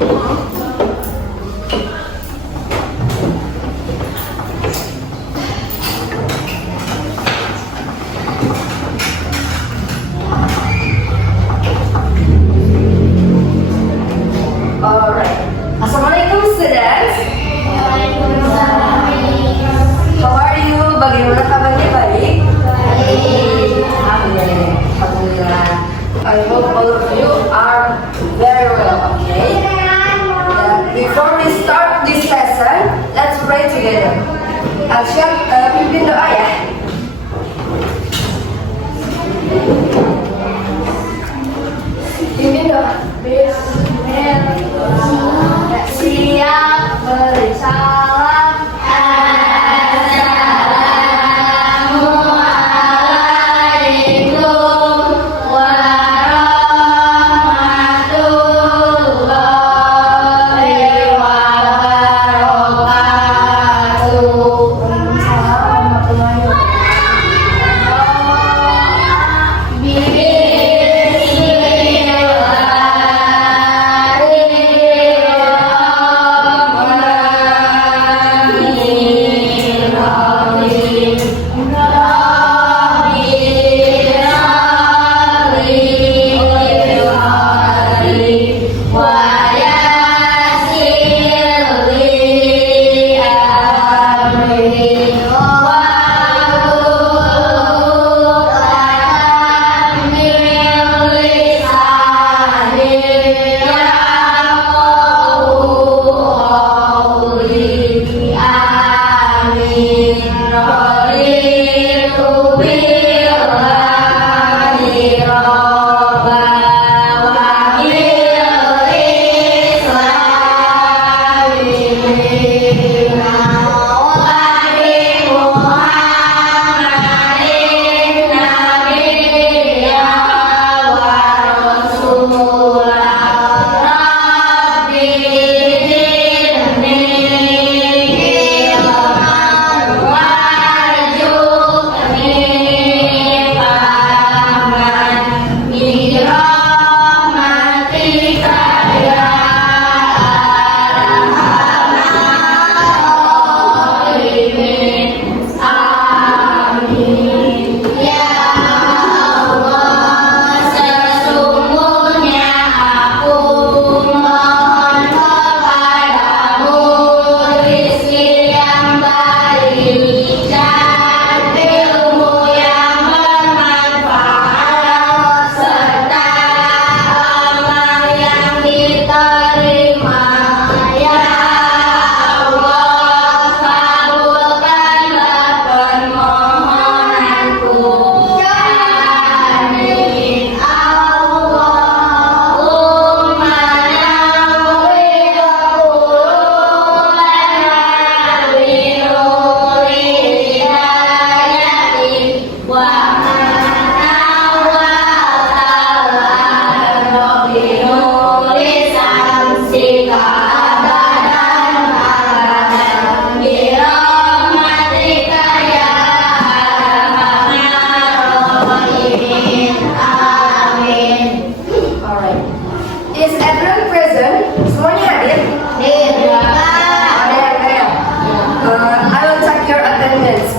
Alright. Assalamualaikum students. How are you? Bagaimana kabarnya, baik? Alhamdulillah. I hope all of you are very well, okay? Before we start this lesson, let's pray together. Arsyad, pimpin doa ya. Pimpin doa. Siap beri salam. Assalamualaikum warahmatullahi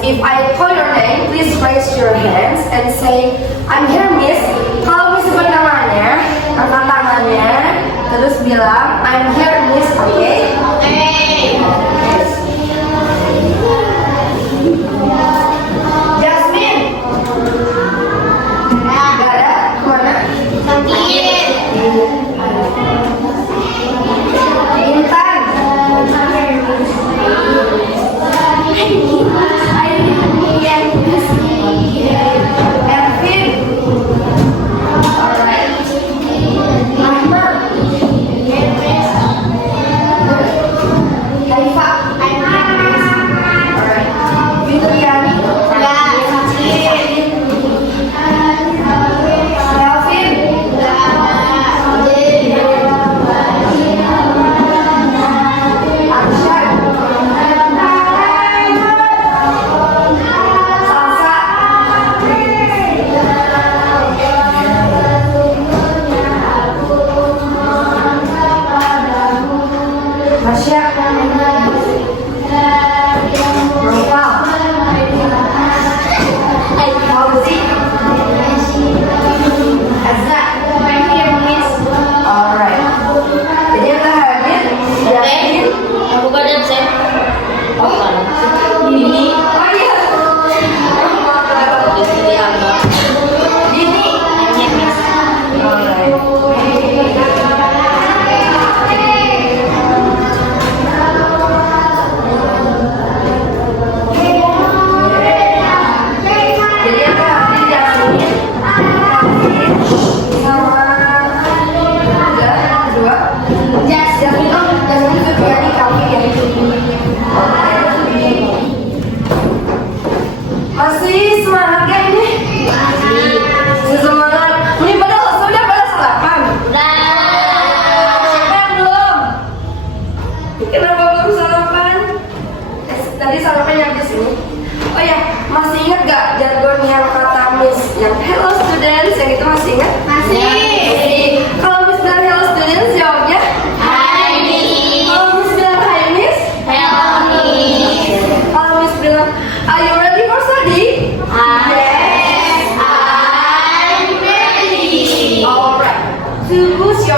If I call your name, please raise your hands and say, I'm here, Miss. Kalau Miss sebut namanya, angkat tangannya, terus bilang, I'm here, Miss. Oke? Jasmine. Gak ada? Kemana? Intan.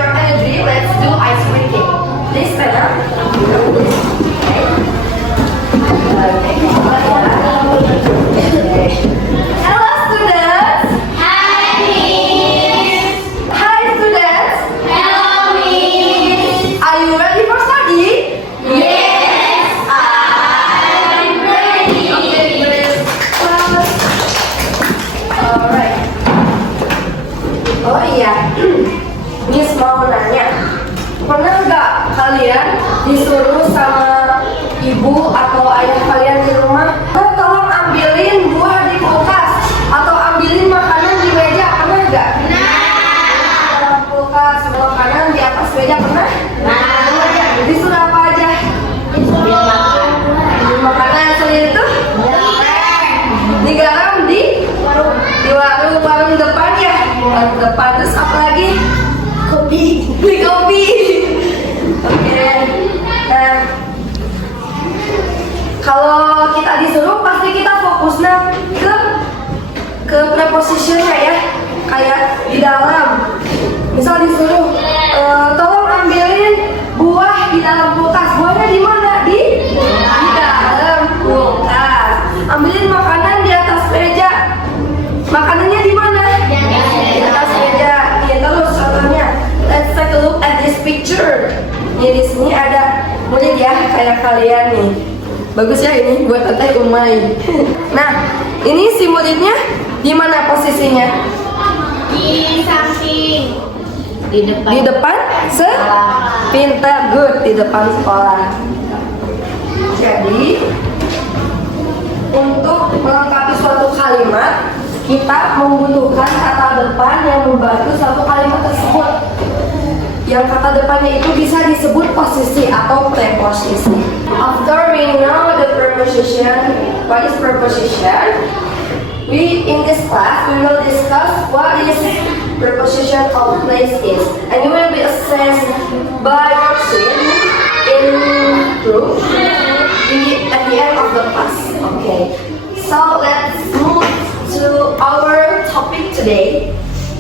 your energy, let's do ice breaking. Please stand up. Okay, hello students. Hi, Miss. Hi students. Hello, Miss. Are you ready for study? Yes, I'm ready. Okay, great. Alright. Oh iya, Miss mau nanya, pernah nggak kalian disuruh sama ibu atau ayah kalian di rumah, tolong ambilin buah di kulkas atau ambilin makanan di meja, pernah nggak? Dalam kulkas, makanan di atas meja pernah? Disuruh apa aja? Makanan selain itu? Digarang di warung depan ya. Warung depan, terus apa lagi? Kopi. Beli kopi. Oke. Nah, kalau kita disuruh pasti kita fokusnya ke prepositionnya ya. Kayak di dalam. Misal disuruh tolong ambilin buah di dalam kulkas. Buahnya di mana? Di dalam kulkas. Ambilin makanan di atas meja. Makanannya di mana? Di atas meja. Ya, terus contohnya. Let's take a look at this picture. Di sini ada murid ya, kayak kalian nih. Bagus ya ini buat Teteh Umay. Nah, ini si muridnya di mana posisinya? Di samping. Di depan. Di depan pintar, good, di depan sekolah. Jadi untuk melengkapi suatu kalimat kita membutuhkan kata depan yang membantu suatu kalimat tersebut. Yang kata depannya itu bisa disebut posisi atau preposisi. After we know the preposition, what is preposition? In this class, we will discuss what is preposition of place is, and you will be assessed by worksheet in group at the end of the class. Okay, so let's move to our topic today,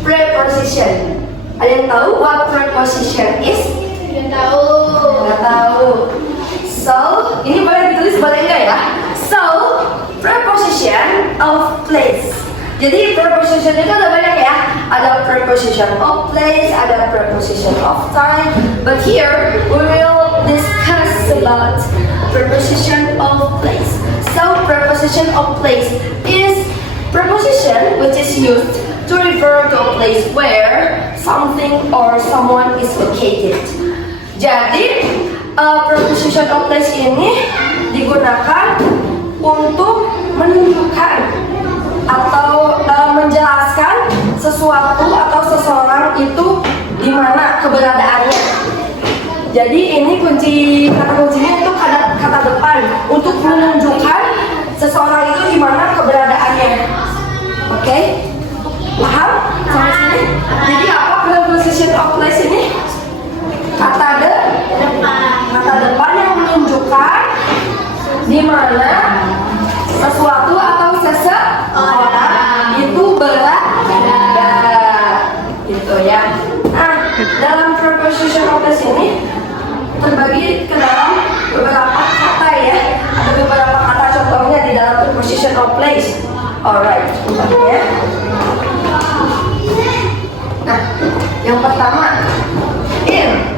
preposition. Ada yang tahu what preposition is? Nggak tahu. Nggak tahu. So, ini boleh ditulis boleh enggak ya? So, preposition of place. Jadi preposition itu ada banyak ya. Ada preposition of place, ada preposition of time. But here we will discuss about preposition of place. So, preposition of place is preposition which is used to refer to a place where something or someone is located. Jadi, preposition of place ini digunakan untuk menunjukkan atau menjelaskan sesuatu atau seseorang itu di mana keberadaannya. Jadi ini kata kuncinya itu kata depan untuk menunjukkan seseorang itu di mana keberadaannya. Oke? Paham? Sampai sini? Jadi apa preposition of place ini? Kata depan yang menunjukkan di mana sesuatu atau seseorang itu berada, gitu ya. Nah, dalam preposition of place ini terbagi ke dalam beberapa kata ya. Ada beberapa kata contohnya di dalam preposition of place. Alright, contohnya. Nah, yang pertama, in.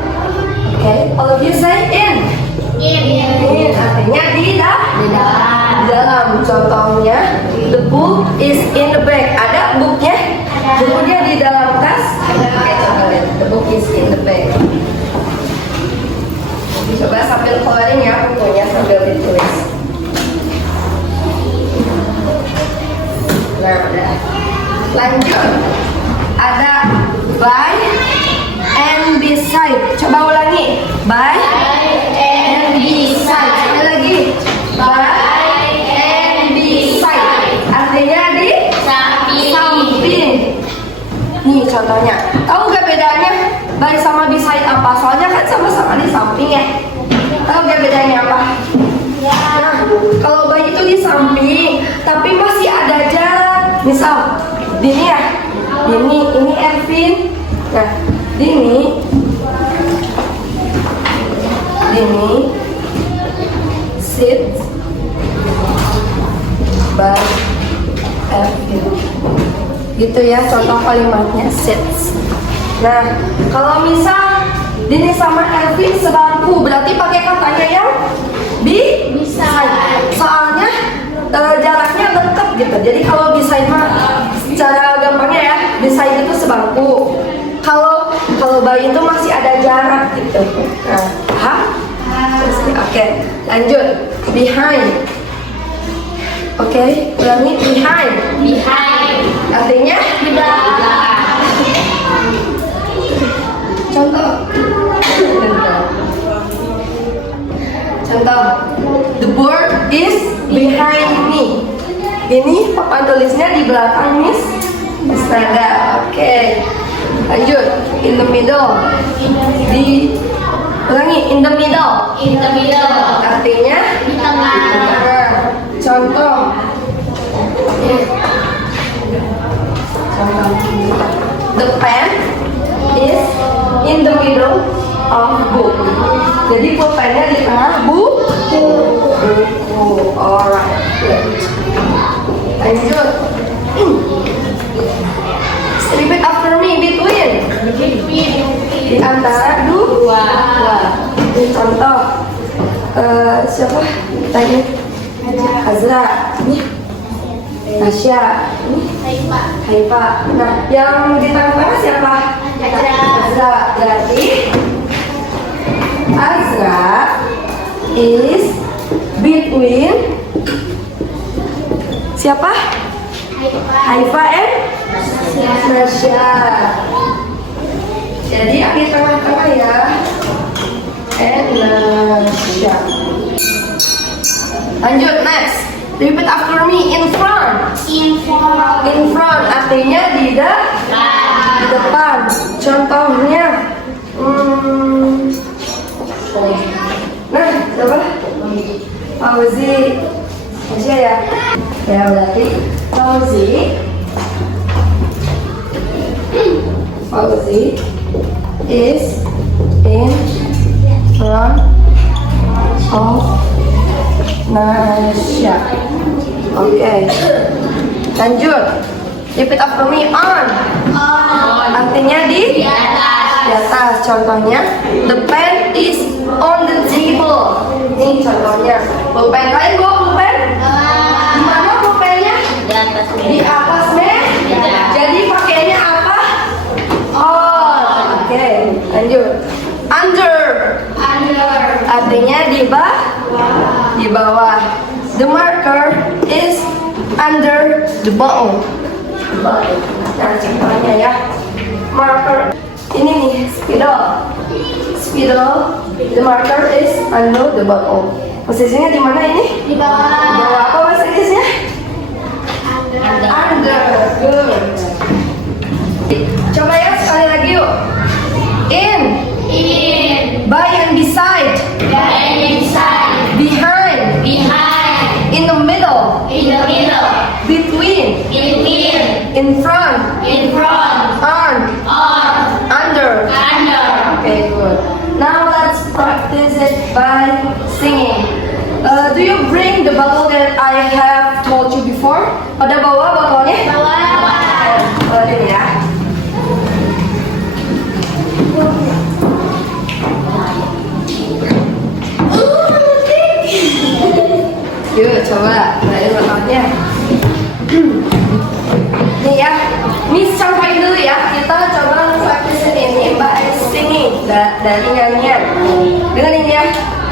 Okay, all of you say in. In artinya di dalam. Contohnya, the book is in the bag. Ada booknya? Bukunya di dalam tas? Oke, coba lihat. The book is in the bag. Coba sambil keluarin ya bukunya sambil ditulis. Nah, udah. Lanjut. Ada by and beside. Coba ulangi. By and beside. Sekali lagi. By and beside. Artinya di samping. Nih contohnya. Tahu gak bedanya by sama beside apa? Soalnya kan sama-sama di samping ya. Tahu gak bedanya apa? Nah, kalau by itu di samping, tapi masih ada jarak. Misal, Dini ya. Ini Ervin. Nah, Dini ini sit by Elvin. Gitu ya contoh kalimatnya sits. Nah, kalau misal Dini sama Elvin sebangku, berarti pakai katanya yang bisa. Soalnya jaraknya dekat gitu. Jadi kalau bisa mah secara gampangnya ya, bisa itu sebangku. Kalau bayi itu masih ada jarak gitu. Nah, paham? Oke, lanjut. Behind. Oke, ulangi behind. Artinya di belakang. Contoh. The board is behind me. Ini papan tulisnya di belakang Miss Nada. Oke. Lanjut. In the middle. Ulangi. In the middle. Artinya Di tengah. Contoh. The pen is in the middle of book. Jadi pulpennya di tengah buku. Alright. Lanjut. Repeat after me. Between. Di antara dua. Ini contoh. Siapa? Tanya. Azra. Tasya. Haifa. Nah, yang di tengah siapa? Azra. Berarti Azra is between siapa? Haifa and Tasya. Jadi di tengah-tengah ya. And Tasya. Lanjut next. Repeat after me. In front. In front artinya di depan. Contohnya. Nah, coba. Fauzi. Tasya ya. Ya berarti Fauzi is in front of Nasya. Oke. Lanjut. Repeat after me. On. Artinya di atas. Contohnya, the pen is on the table. Ini contohnya. Pulpen lain bu, pulpen. Di mana pulpennya? Di atas meja. Jadi pakainya apa? On. Oke. Lanjut. Under. Artinya di bawah. The marker is under the bottle. Nah, contohnya ya. Marker. Ini nih, spidol. The marker is under the bottle. Posisinya di mana ini? Di bawah. Di bawah apa bahasa Inggrisnya? Under. Good. Coba ya sekali lagi yuk. In. By and beside. Behind. In the middle. Between. In front. On. Under. Okay, good. Now let's practice it by singing. Do you bring the bottle that I have told you before? Pada bawa botolnya? Oh, ini ya. Yuk, coba bawain botolnya. Nih ya, Miss contohin dulu ya. Kita coba practice ini by singing. Dari nyanyian. Dengerin ya.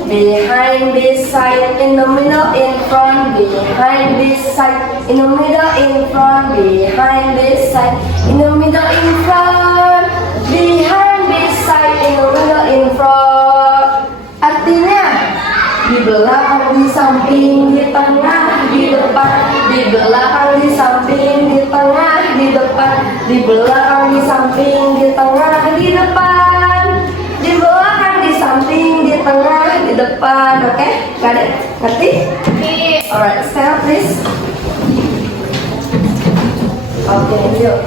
Behind, beside, in the middle, in front. Behind, beside, in the middle, in front. Behind, beside, in the middle, in front. Behind, beside, in the middle, in front. Artinya di belakang, di samping, di tengah, di depan. Di belakang, di samping, di tengah, di depan. Di belakang, di samping, di tengah, di depan. Di belakang, di samping, di tengah, di depan. Oke? Got it? Ngerti? Alright, stand up please. Oke, yuk.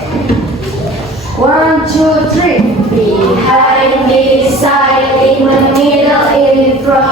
1, 2, 3. Behind, beside, in the middle, in front.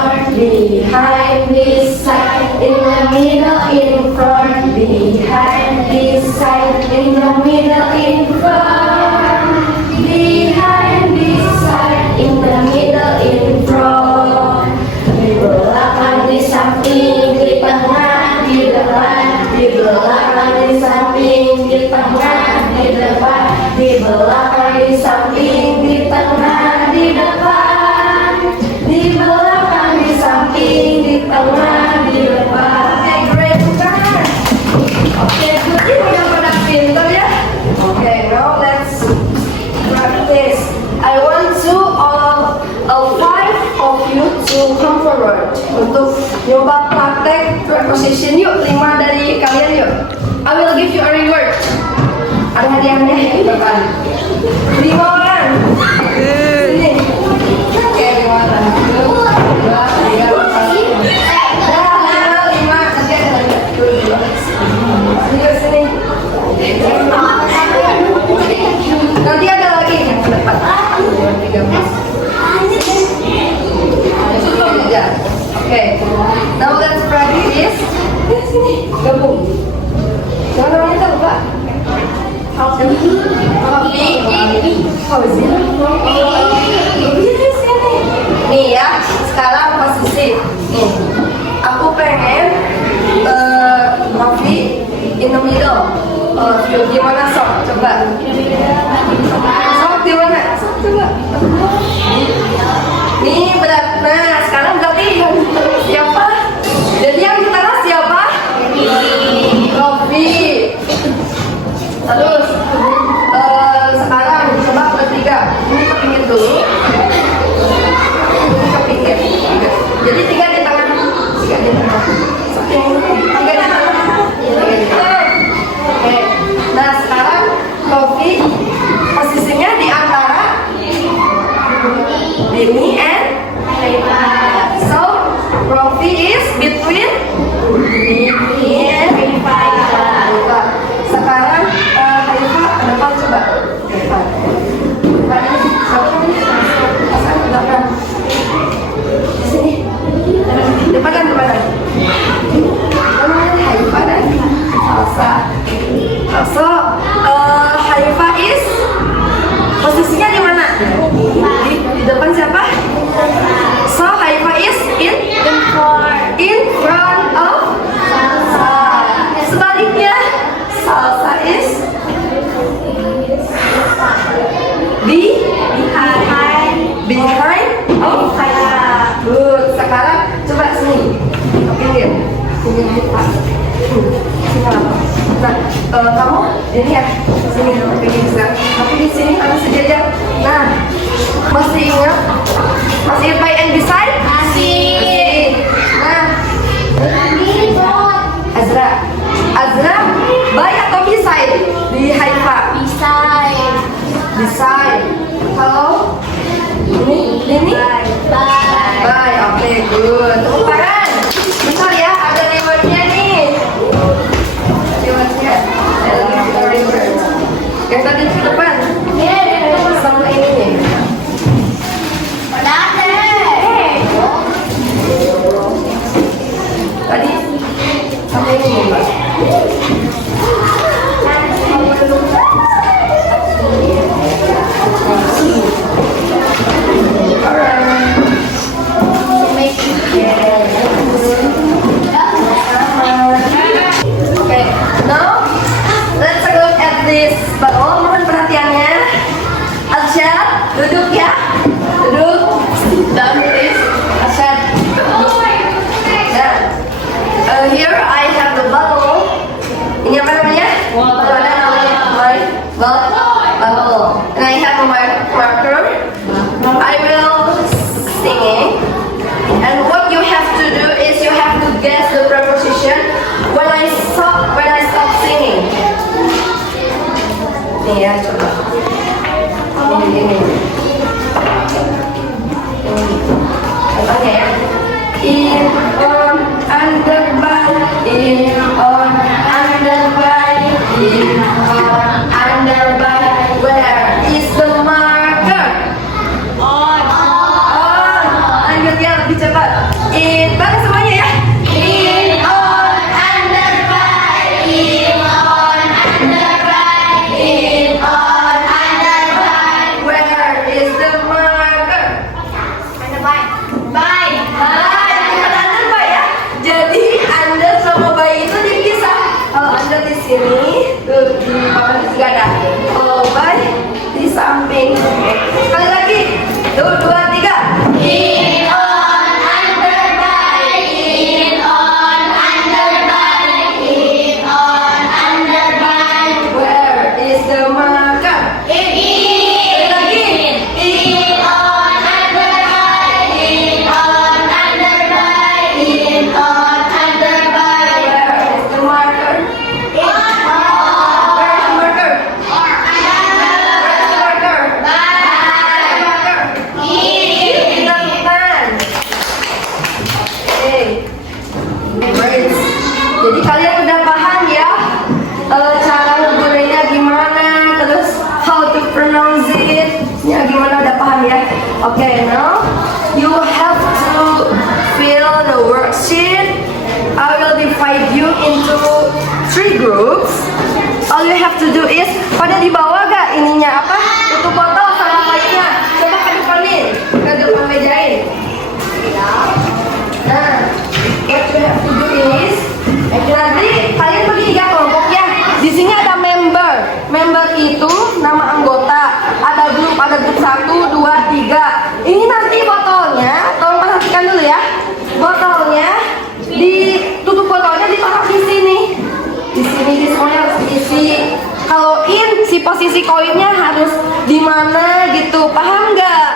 Nyoba praktek preposition yuk, 5 dari kalian yuk. I will give you a reward. Ada hadiahnya ya, depan. 5 orang. Sini. Oke, 5 orang. 1, 2, 3, 4. Dah, 5. Nanti ada lagi. Yuk, sini. Nanti ada lagi yang ke depan. 2, 3, 4. Okay, now let's practice. Sini, gabung. Jangan namanya tahu Pak. Nih ya, sekarang posisi. Nih, aku pengen Novi in the middle. Gimana sok? Coba. Sok gimana? Sok coba. Nih berat. Nah, sekarang ganti siapa? Jadi yang di tengah siapa? Novi. Terus sekarang coba bertiga. Ini ke pinggir dulu. Ini ke pinggir. Jadi 3 di tengah. 3 di tengah. 3 di tengah. 3 di tengah. Oke. Nah sekarang Novi posisinya di antara Dini and so Rofi is between Dini and Haifa. Sekarang Haifa ke depan coba. Depan. Sini. Depan kan depan. Namanya Haifa dan Salsa. So Haifa is posisinya di mana? Di depan siapa? So Haifa is in front of Salsa. Sebaliknya Salsa is behind of Haifa. Good. Sekarang coba sini. Pinggir. Pinggir Haifa. Nah, kamu ini ya sini pinggir sekarang. Tapi di sini harus sejajar. Nah, masih ingat? Masih by and beside? Masih. Nah, Azra, by atau beside di Haifa? Beside. Kalau ini? By. Oke, good. Tepuk tangan. Bentar ya, ada rewardnya nih. Rewardnya. Reward. Yang tadi di depan. Sama ini nih. three groups. All you have to do is, pada dibawa gak ininya apa? Tutup botol sama kainnya. Coba ke depan mejain. Nah, what you have to do is, nanti kalian bagi 3 kelompok ya. Di sini ada member. Member itu nama anggota. Ada grup 1, 2, 3. Ini nanti botolnya, tolong perhatikan dulu ya. Botolnya ditutup botolnya ditaruh di sini. Di sini semuanya harus diisi. Kalau si posisi koinnya harus di mana gitu, paham nggak?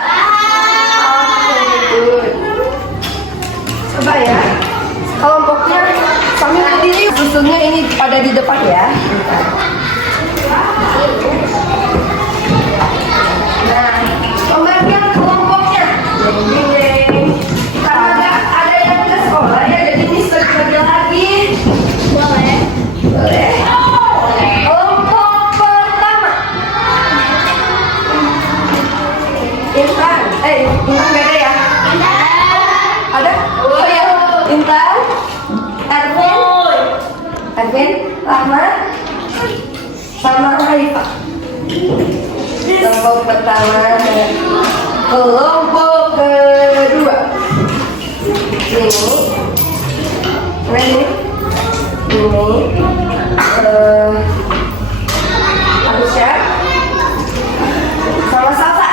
Coba ya, kelompoknya sambil berdiri, susunnya ini ada di depan ya. Nah, pembagian kelompoknya. Karena ada yang ke sekolah ya, jadi ini bagi lagi. Boleh. Kelompok pertama. Intan beda ya? Ada? Oh ya, Intan, Erwin, Rahmat, sama Haifah. Kelompok pertama. Kelompok kedua. Ini. Aisyah sama Safa.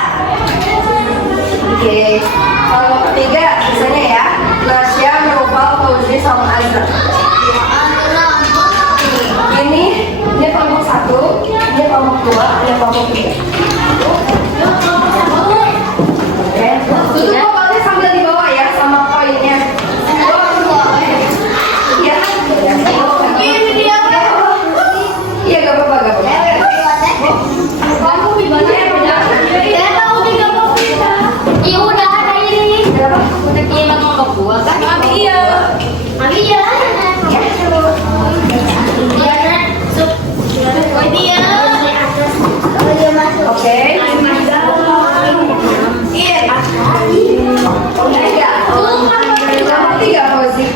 Oke. Kalau ketiga misalnya ya, Nasya, Nopal, Fauzi sama Azra. Ini kelompok 1, ini kelompok 2, ini kelompok 3. Oke. Tutup botolnya sambil dibawa ya sama koinnya. Iya, gak apa-apa. Iya udah ada ini. Udah kira kelompok 2 kan? Iya. Oke. Iya. Nomor 3 Fauzi.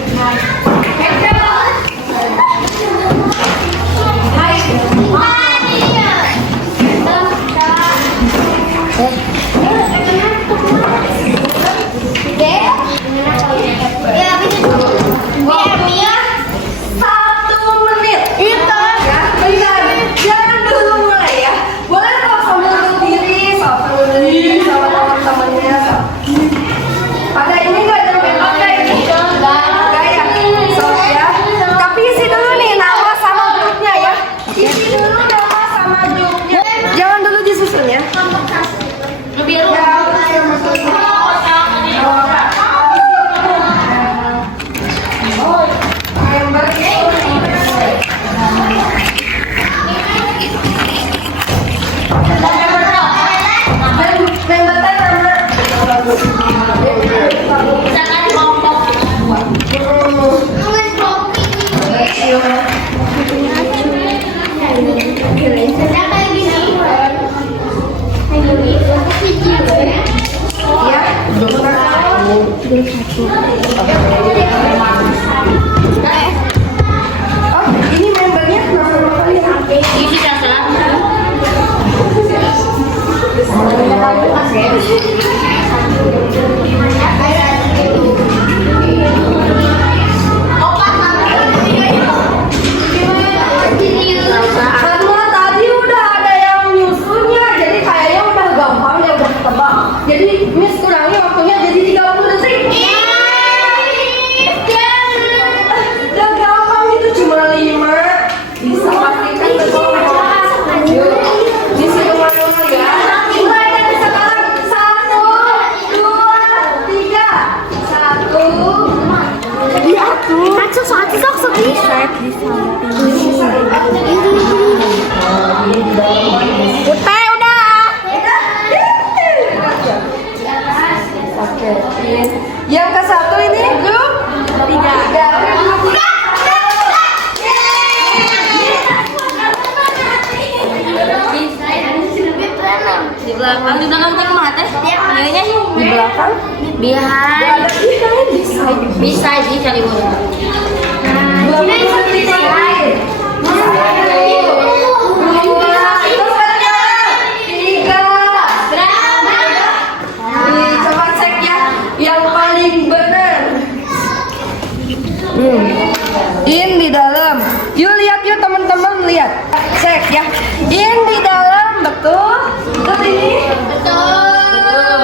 Ini membernya nama kalian? Ini sudah salah. Karena tadi udah ada yang nyusunnya, jadi kayaknya udah gampang ya, udah ketebak. Jadi Miss kurangi waktunya jadi 30 detik. Udah gampang itu, cuma 5. Bisa pastikan betul. Yuk, disuruh manual ya. Mulai dari sekarang. 1, 2, 3. 1. Satu sok bisa. Udah. Oke. Yang ke 1 ini grup 3. Di belakang kan mata. Kayaknya sih Di belakang? behind. Bisa. Bisa sih cari bola. Belum bisa. Coba cek ya, yang paling benar. In di dalam. Yuk lihat yuk teman-teman lihat. Cek ya. In di dalam betul. Betul ini. Betul.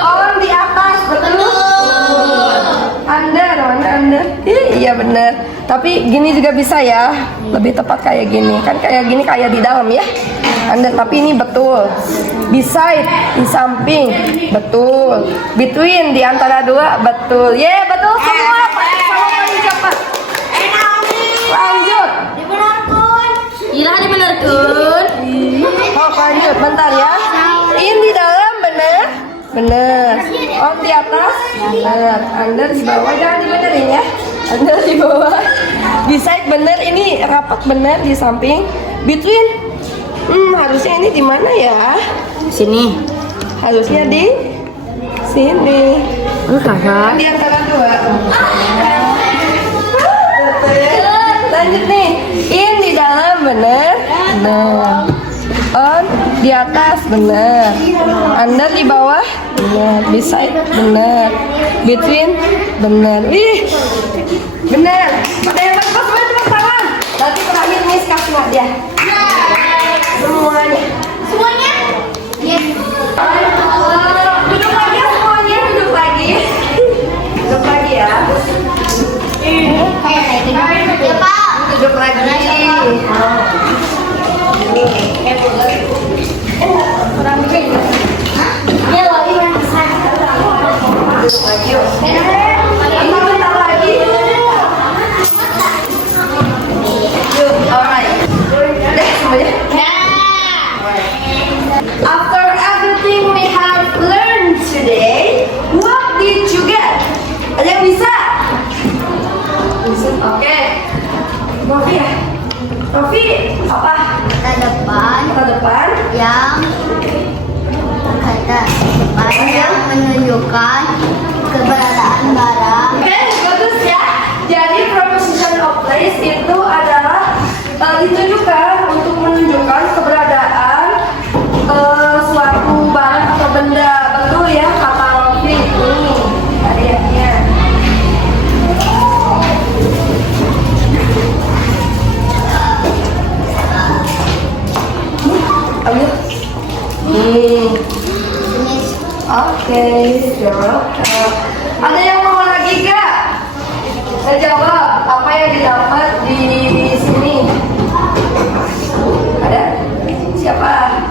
On di atas betul. Under mana under? Iya benar. Tapi gini juga bisa ya. Lebih tepat kayak gini. Kan kayak gini kayak di dalam ya. Under tapi ini betul. Beside di samping betul. Between di antara dua betul. Betul semua. Sama paling cepat. Lanjut. Dibenarkan. Oh lanjut bentar ya. In di dalam benar. Benar. On di atas benar. Under di bawah jangan dibenerin ya. Under di bawah. Beside benar ini rapat benar di samping. Between harusnya ini di mana ya? Sini. Harusnya di sini. Kakak. Di antara dua. Lanjut nih. In di dalam benar. Benar. On di atas benar. Under di bawah benar. Beside benar. Between benar. Benar. Ada yang tebak tepuk tangan. Nanti terakhir Miss kasih hadiah. Semuanya. Yes. Duduk lagi ya semuanya, duduk lagi. Duduk lagi ya. Ya, Pak. Duduk lagi. Ya, wali yang besar. Duduk lagi yuk. Ini bentar lagi. Yuk, alright. Deh semuanya. After everything we have learned today, what did you get? Ada yang bisa? Oke. Novi ya? Novi, apa? Kata depan Kata depan. yang menunjukkan keberadaan barang. Oke, bagus ya. Jadi preposition of place itu adalah ditujukan untuk menunjukkan keberadaan suatu barang atau benda. Betul ya kata Novi. Ini hadiahnya. Ambil. Oke, you're welcome. Ada yang mau lagi gak? Saya jawab apa yang didapat di sini. Ada? Siapa?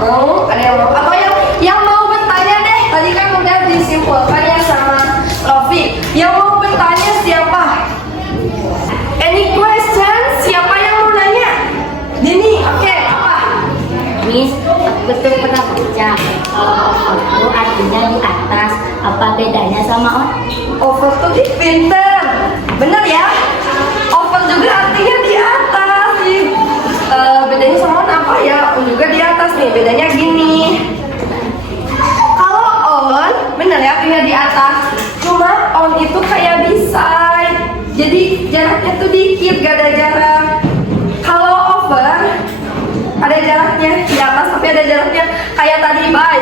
Mau? Ada yang mau? Atau yang mau bertanya deh? Tadi kan udah disimpulkan ya sama Rofi. Yang mau bertanya siapa? Any question? Siapa yang mau nanya? Dini, oke, apa? Miss, betul pernah baca itu artinya di atas. Apa bedanya sama on? Over tuh pinter. Bener ya? Over juga artinya di atas nih. Bedanya sama on apa ya? On juga di atas nih. Bedanya gini. Kalau on, bener ya artinya di atas. Cuma on itu kayak beside. Jadi jaraknya tuh dikit, gak ada jarak. Kalau over, ada jaraknya di atas tapi ada jaraknya kayak tadi by.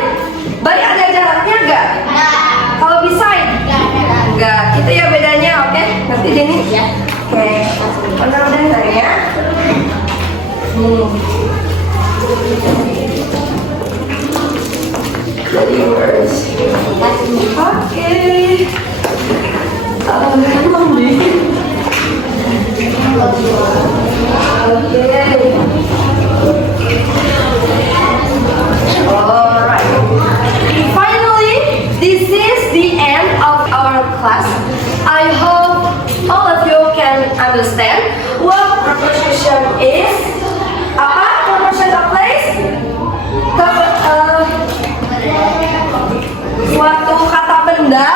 By ada jaraknya gak? Kalau beside? Enggak, itu ya bedanya, oke? Nanti Dini? Ya. Oke, benar udah nanya? Jadi words. Oke. Emang nih. Oke. Alright. Finally, this is the end of our class. I hope all of you can understand what preposition is. Apa preposition of place? Suatu kata benda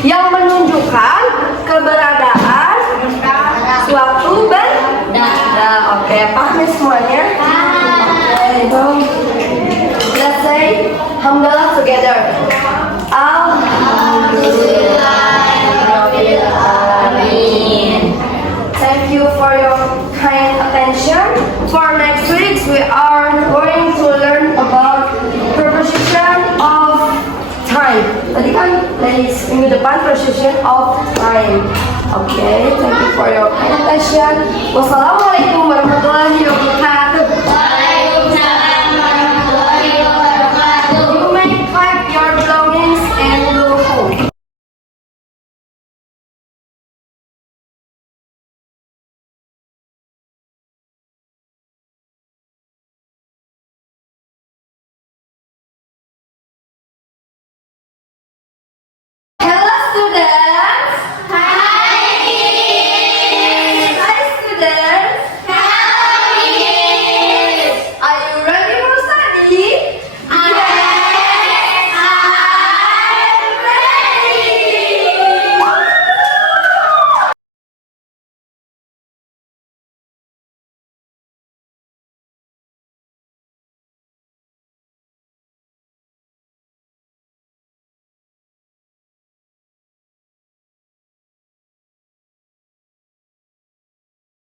yang menunjukkan keberadaan suatu benda. Oke, paham ya semuanya? Okay, so let's say Alhamdulillah together. Alhamdulillah. Thank you for your kind Tadi kan dari minggu depan precision of time. Oke, thank you for your attention. Wassalamualaikum warahmatullahi wabarakatuh.